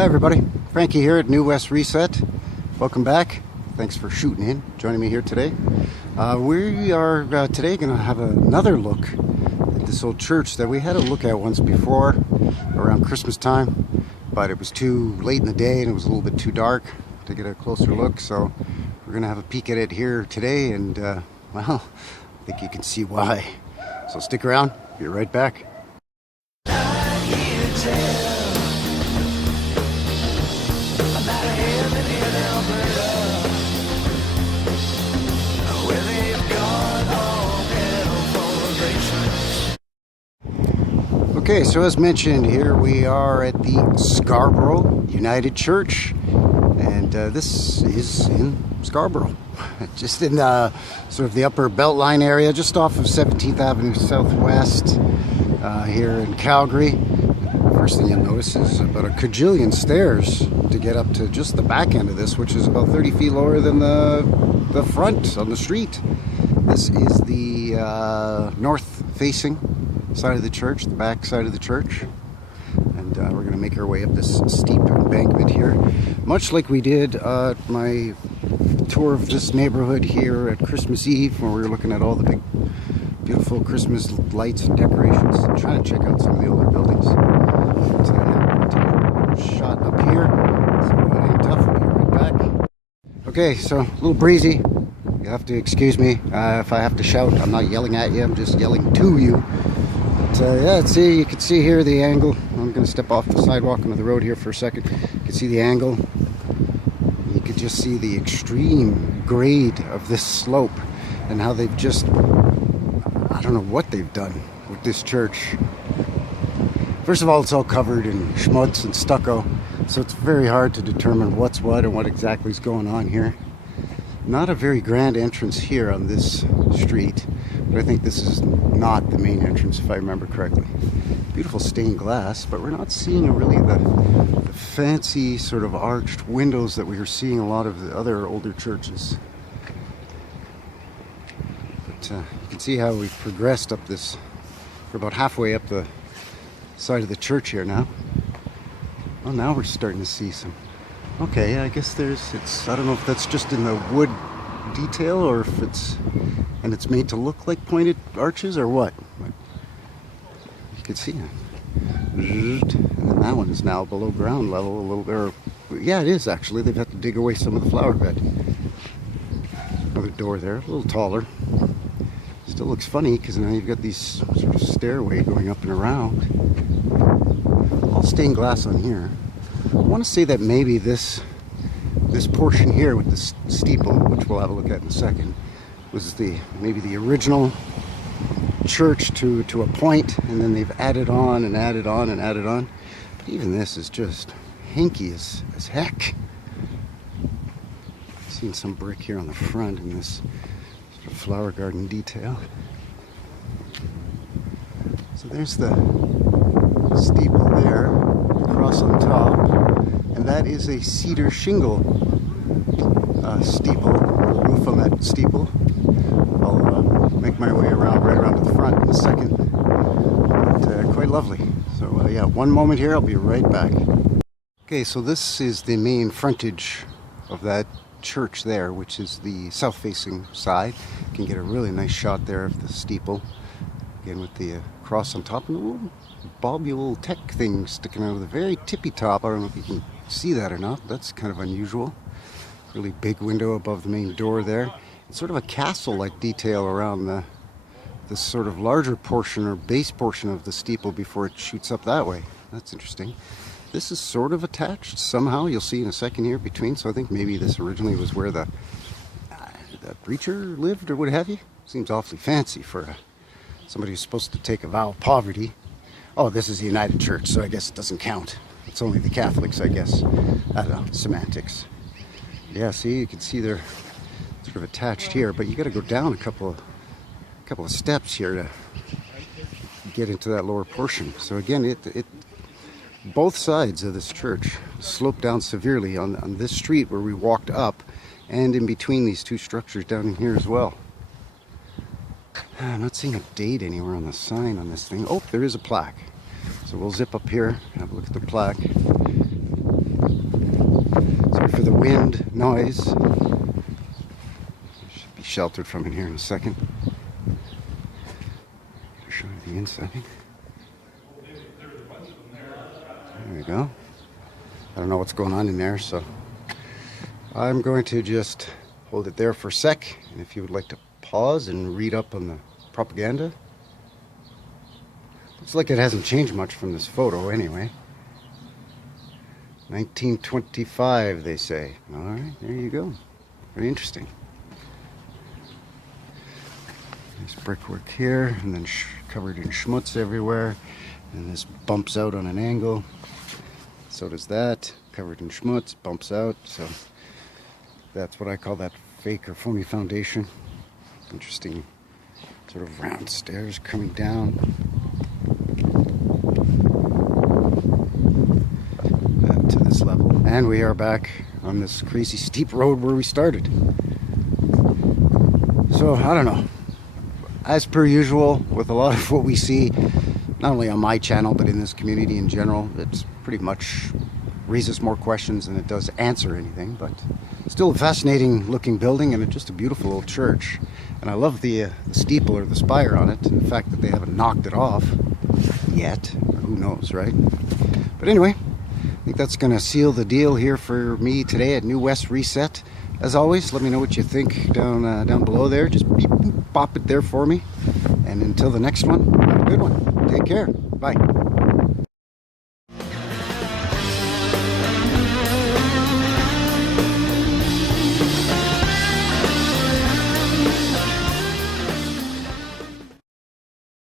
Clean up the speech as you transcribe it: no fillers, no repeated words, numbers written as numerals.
Hi everybody, Frankie here at New West Reset. Welcome back. Thanks for shooting in, joining me here today. We are today going to have another look at this old church that we had a look at once before around Christmas time, but it was too late in the day and it was a little bit too dark to get a closer look, so we're going to have a peek at it here today, and well, I think you can see why. So stick around, be right back. Okay, so as mentioned, here we are at the Scarboro United Church, and this is in Scarboro, just in sort of the upper Beltline area, just off of 17th Avenue Southwest here in Calgary. First thing you'll notice is about a cajillion stairs to get up to just the back end of this, which is about 30 feet lower than the front on the street. This is the north-facing side of the church, the back side of the church, and we're going to make our way up this steep embankment here, much like we did my tour of this neighborhood here at Christmas Eve, where we were looking at all the big beautiful Christmas lights and decorations, and trying to check out some of the older buildings. So yeah, we'll take a shot up here, so it ain't tough, we'll be right back. Okay, so a little breezy. You have to excuse me if I have to shout. I'm not yelling at you, I'm just yelling to you. Yeah, see, you can see here the angle. I'm going to step off the sidewalk onto the road here for a second. You can see the angle. You can just see the extreme grade of this slope and how they've just, I don't know what they've done with this church. First of all, it's all covered in schmutz and stucco, so it's very hard to determine what's what and what exactly is going on here. Not a very grand entrance here on this street, but I think this is not the main entrance if I remember correctly. Beautiful stained glass, but we're not seeing really the fancy sort of arched windows that we were seeing a lot of the other older churches. But you can see how we've progressed up this. We're about halfway up the side of the church here now. Well, now we're starting to see some. Okay, I guess I don't know if that's just in the wood detail or if it's made to look like pointed arches or what. But you can see it. And then that one is now below ground level a little bit. Or, yeah, it is actually. They've had to dig away some of the flower bed. Another door there, a little taller. Still looks funny because now you've got these sort of stairway going up and around. All stained glass on here. I want to say that maybe this portion here with the steeple, which we'll have a look at in a second, was maybe the original church to a point, and then they've added on and added on and added on. But even this is just hinky as heck. Seeing some brick here on the front in this sort of flower garden detail. So there's the steeple there, across on top, and that is a cedar shingle steeple, roof on that steeple. I'll make my way right around to the front in a second. But, quite lovely. So yeah, one moment here, I'll be right back. Okay, so this is the main frontage of that church there, which is the south-facing side. You can get a really nice shot there of the steeple, again with the cross on top and a little bobule tech thing sticking out of the very tippy top. I don't know if you can see that or not. That's kind of unusual. Really big window above the main door there. It's sort of a castle-like detail around this sort of larger portion or base portion of the steeple before it shoots up that way. That's interesting. This is sort of attached somehow. You'll see in a second here between. So I think maybe this originally was where the preacher lived or what have you. Seems awfully fancy for somebody who's supposed to take a vow of poverty. Oh, this is the United Church, so I guess it doesn't count. It's only the Catholics, I guess. I don't know, semantics. Yeah, see, you can see they're sort of attached here, but you got to go down a couple of steps here to get into that lower portion. So again, both sides of this church slope down severely on this street where we walked up, and in between these two structures down in here as well. I'm not seeing a date anywhere on the sign on this thing. Oh, there is a plaque. So we'll zip up here and have a look at the plaque. for the wind noise. Should be sheltered from in here in a second. Show you the inside. There we go. I don't know what's going on in there, so I'm going to just hold it there for a sec. And if you would like to pause and read up on the propaganda. Looks like it hasn't changed much from this photo anyway. 1925, they say. All right, there you go. Very interesting. Nice brickwork here, and then covered in schmutz everywhere. And this bumps out on an angle. So does that. Covered in schmutz, bumps out. So that's what I call that fake or phony foundation. Interesting sort of round stairs coming down. To this level. And we are back on this crazy steep road where we started. So, I don't know. As per usual, with a lot of what we see, not only on my channel, but in this community in general, it's pretty much raises more questions than it does answer anything, but still a fascinating looking building and just a beautiful old church. And I love the steeple or the spire on it, and the fact that they haven't knocked it off yet. Who knows, right? But anyway, I think that's going to seal the deal here for me today at New West Reset. As always, let me know what you think down below there. Just beep, boop, pop it there for me. And until the next one, have a good one. Take care. Bye.